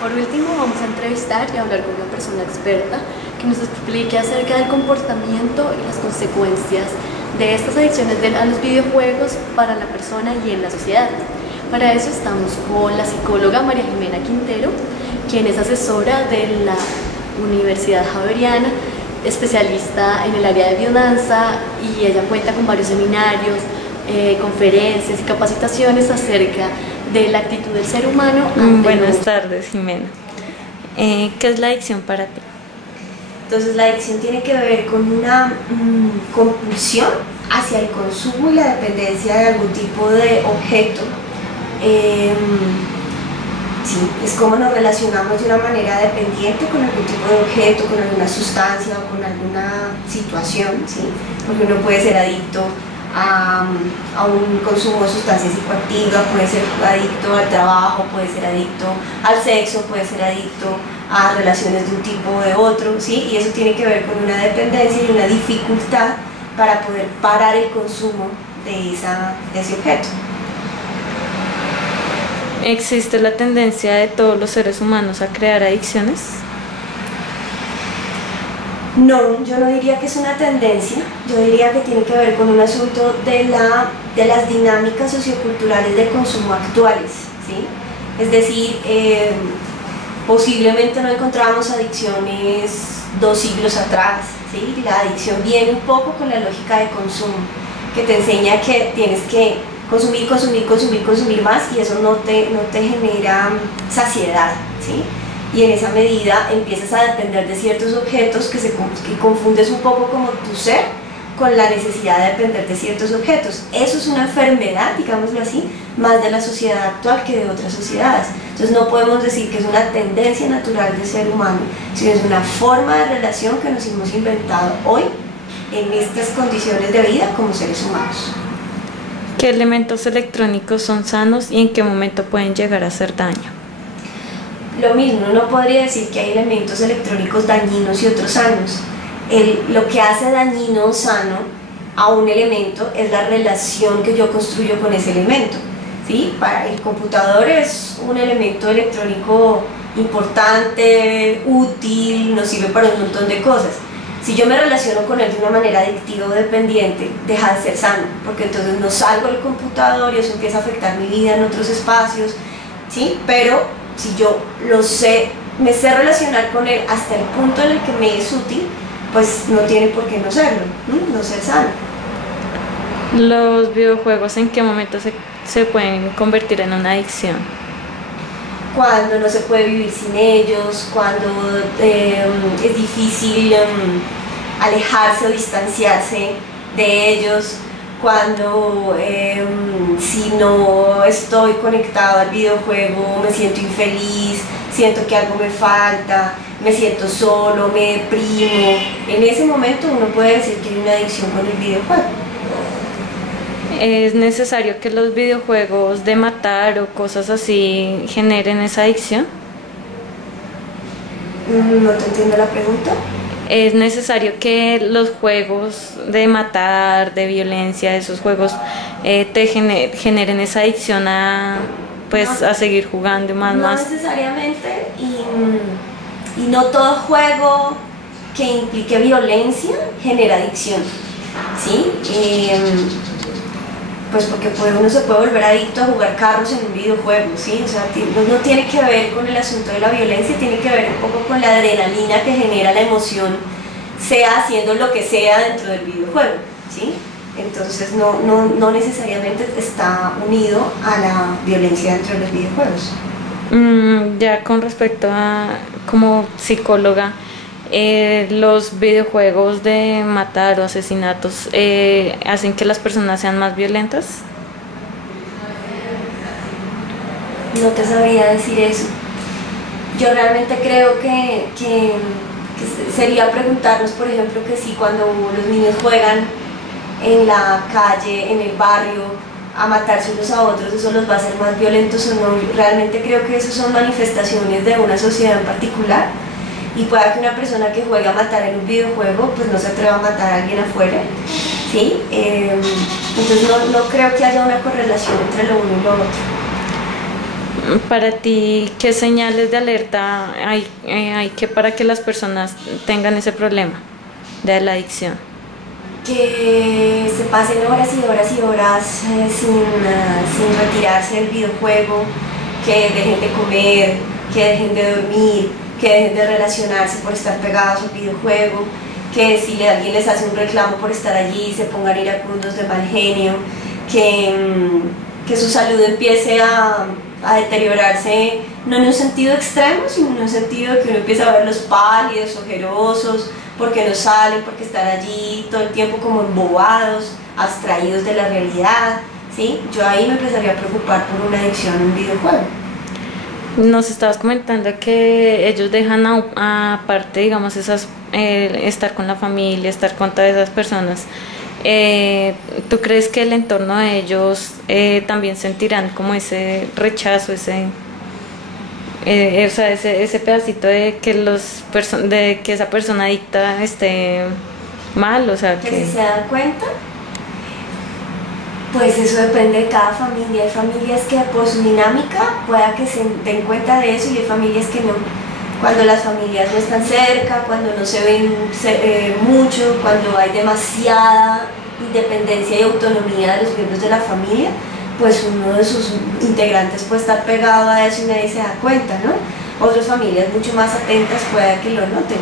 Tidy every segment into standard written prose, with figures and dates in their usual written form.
Por último, vamos a entrevistar y hablar con una persona experta que nos explique acerca del comportamiento y las consecuencias de estas adicciones a los videojuegos para la persona y en la sociedad. Para eso estamos con la psicóloga María Jimena Quintero, quien es asesora de la Universidad Javeriana, especialista en el área de biodanza, y ella cuenta con varios seminarios, conferencias y capacitaciones acerca de la actitud del ser humano. Buenas tardes, Jimena. ¿Qué es la adicción para ti? Entonces la adicción tiene que ver con una compulsión hacia el consumo y la dependencia de algún tipo de objeto. Sí, es como nos relacionamos de una manera dependiente con algún tipo de objeto, con alguna sustancia o con alguna situación, ¿sí? Porque uno puede ser adicto a un consumo de sustancias psicoactivas, puede ser adicto al trabajo, puede ser adicto al sexo, puede ser adicto a relaciones de un tipo o de otro, ¿sí? Y eso tiene que ver con una dependencia y una dificultad para poder parar el consumo de ese objeto. ¿Existe la tendencia de todos los seres humanos a crear adicciones? No, yo no diría que es una tendencia, yo diría que tiene que ver con un asunto de las dinámicas socioculturales de consumo actuales, ¿sí? Es decir, posiblemente no encontramos adicciones 2 siglos atrás, ¿sí? La adicción viene un poco con la lógica de consumo, que te enseña que tienes que consumir más, y eso no te genera saciedad, ¿sí? Y en esa medida empiezas a depender de ciertos objetos que confundes un poco como tu ser con la necesidad de depender de ciertos objetos. Eso es una enfermedad, digámoslo así, más de la sociedad actual que de otras sociedades. Entonces no podemos decir que es una tendencia natural del ser humano, sino es una forma de relación que nos hemos inventado hoy en estas condiciones de vida como seres humanos. ¿Qué elementos electrónicos son sanos y en qué momento pueden llegar a hacer daño? Lo mismo, uno no podría decir que hay elementos electrónicos dañinos y otros sanos. Lo que hace dañino o sano a un elemento es la relación que yo construyo con ese elemento, ¿sí? Para el computador es un elemento electrónico importante, útil, nos sirve para un montón de cosas. Si yo me relaciono con él de una manera adictiva o dependiente, deja de ser sano, porque entonces no salgo del computador y eso empieza a afectar mi vida en otros espacios, ¿sí? Pero si yo me sé relacionar con él hasta el punto en el que me es útil, pues no tiene por qué no serlo, no ser sano. ¿Los videojuegos en qué momento se pueden convertir en una adicción? Cuando no se puede vivir sin ellos, cuando es difícil alejarse o distanciarse de ellos, cuando si no estoy conectado al videojuego me siento infeliz, siento que algo me falta, me siento solo, me deprimo. En ese momento uno puede decir que hay una adicción con el videojuego. ¿Es necesario que los videojuegos de matar o cosas así generen esa adicción? No te entiendo la pregunta. ¿Es necesario que los juegos de matar, de violencia, esos juegos te generen esa adicción a seguir jugando más? No necesariamente, y no todo juego que implique violencia genera adicción, ¿sí? Pues porque uno se puede volver adicto a jugar carros en un videojuego, ¿sí? O sea, no tiene que ver con el asunto de la violencia, tiene que ver un poco con la adrenalina que genera la emoción, sea haciendo lo que sea dentro del videojuego, ¿sí? Entonces no necesariamente está unido a la violencia dentro de los videojuegos. Ya con respecto a, como psicóloga, los videojuegos de matar o asesinatos hacen que las personas sean más violentas. No te sabría decir eso. Yo realmente creo que sería preguntarnos, por ejemplo, que si cuando los niños juegan en la calle, en el barrio, a matarse unos a otros, eso los va a hacer más violentos o no. Realmente creo que eso son manifestaciones de una sociedad en particular, y pueda que una persona que juega a matar en un videojuego pues no se atreva a matar a alguien afuera, ¿sí? Entonces no creo que haya una correlación entre lo uno y lo otro. Para ti, ¿qué señales de alerta hay que para que las personas tengan ese problema de la adicción? Que se pasen horas y horas y horas sin retirarse del videojuego, que dejen de comer, que dejen de dormir, que dejen de relacionarse por estar pegados al videojuego, que si alguien les hace un reclamo por estar allí se pongan iracundos de mal genio, que su salud empiece a deteriorarse, no en un sentido extremo, sino en un sentido de que uno empieza a verlos pálidos, ojerosos, porque no salen, porque están allí todo el tiempo como embobados, abstraídos de la realidad, ¿sí? Yo ahí me empezaría a preocupar por una adicción a un videojuego. Nos estabas comentando que ellos dejan aparte, digamos, estar con la familia, estar con todas esas personas. ¿Tú crees que el entorno de ellos también sentirán como ese rechazo, o sea, ese pedacito de que esa persona adicta esté mal? O sea, que si se dan cuenta, pues eso depende de cada familia. Hay familias que por su dinámica pueda que se den cuenta de eso y hay familias que no. Cuando las familias no están cerca, cuando no se ven mucho, cuando hay demasiada independencia y autonomía de los miembros de la familia, pues uno de sus integrantes puede estar pegado a eso y nadie se da cuenta, ¿no? Otras familias mucho más atentas puede que lo noten.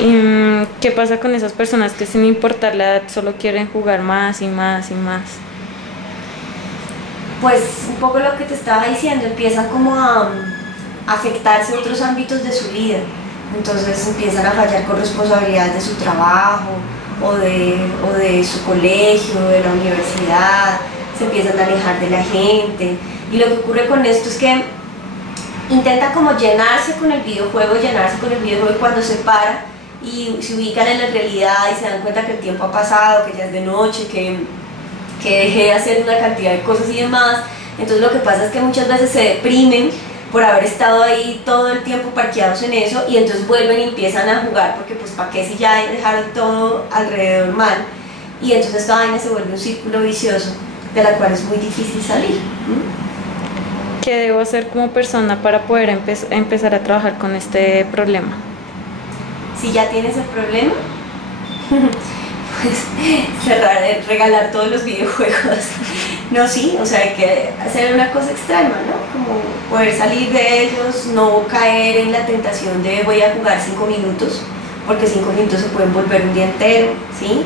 ¿Y qué pasa con esas personas que sin importar la edad solo quieren jugar más y más y más? Pues un poco lo que te estaba diciendo, empiezan como a afectarse otros ámbitos de su vida, entonces empiezan a fallar con responsabilidades de su trabajo o de su colegio, de la universidad, se empiezan a alejar de la gente y lo que ocurre con esto es que intenta como llenarse con el videojuego y cuando se para y se ubican en la realidad y se dan cuenta que el tiempo ha pasado, que ya es de noche, que dejé de hacer una cantidad de cosas y demás, entonces lo que pasa es que muchas veces se deprimen por haber estado ahí todo el tiempo parqueados en eso y entonces vuelven y empiezan a jugar porque pues para qué si ya dejaron todo alrededor mal y entonces esta vaina se vuelve un círculo vicioso de la cual es muy difícil salir. ¿Qué debo hacer como persona para poder empezar a trabajar con este problema? Si ya tienes el problema, pues regalar todos los videojuegos. No, sí, o sea, hay que hacer una cosa extrema, ¿no? Como poder salir de ellos, no caer en la tentación de voy a jugar 5 minutos, porque 5 minutos se pueden volver un día entero, ¿sí?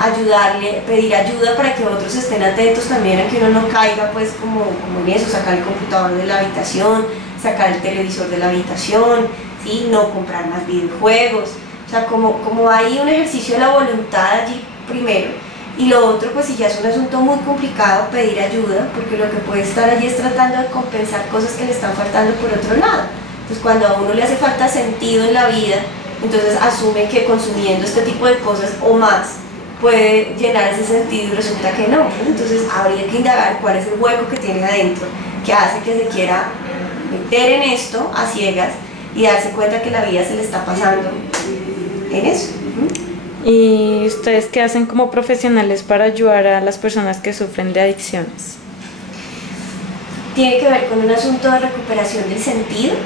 Ayudarle, pedir ayuda para que otros estén atentos también a que uno no caiga pues como en eso, sacar el computador de la habitación, sacar el televisor de la habitación, ¿sí? No comprar más videojuegos, o sea, como hay un ejercicio de la voluntad allí primero. Y lo otro, pues si ya es un asunto muy complicado, pedir ayuda, porque lo que puede estar allí es tratando de compensar cosas que le están faltando por otro lado. Entonces cuando a uno le hace falta sentido en la vida, entonces asume que consumiendo este tipo de cosas o más puede llenar ese sentido y resulta que no. Entonces habría que indagar cuál es el hueco que tiene adentro, que hace que se quiera meter en esto a ciegas y darse cuenta que la vida se le está pasando en eso. ¿Y ustedes qué hacen como profesionales para ayudar a las personas que sufren de adicciones? Tiene que ver con un asunto de recuperación del sentido,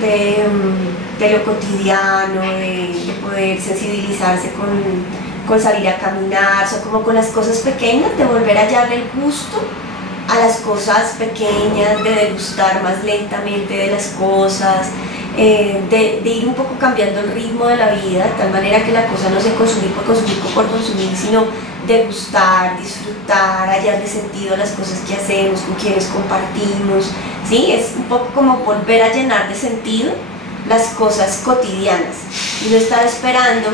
de lo cotidiano, de poder sensibilizarse con salir a caminar, o sea, como con las cosas pequeñas, de volver a hallarle el gusto a las cosas pequeñas, de degustar más lentamente de las cosas, de ir un poco cambiando el ritmo de la vida, de tal manera que la cosa no sea consumir por consumir, sino degustar, disfrutar, hallarle sentido a las cosas que hacemos, con quienes compartimos, ¿sí? Es un poco como volver a llenar de sentido las cosas cotidianas y no estar esperando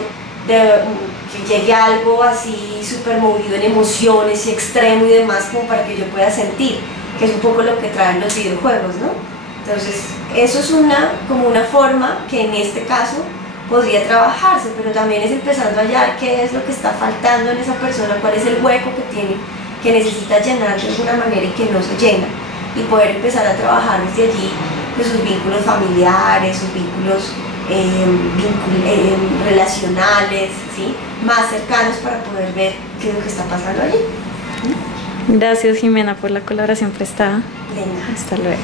que llegue algo así súper movido en emociones y extremo y demás como para que yo pueda sentir, que es un poco lo que traen los videojuegos, ¿no? Entonces, eso es como una forma que en este caso podría trabajarse, pero también es empezando a hallar qué es lo que está faltando en esa persona, cuál es el hueco que tiene, que necesita llenar de alguna manera y que no se llena, y poder empezar a trabajar desde allí pues, sus vínculos familiares, sus vínculos relacionales, ¿sí? Más cercanos para poder ver qué es lo que está pasando allí. Gracias, Jimena, por la colaboración prestada. Venga. Hasta luego.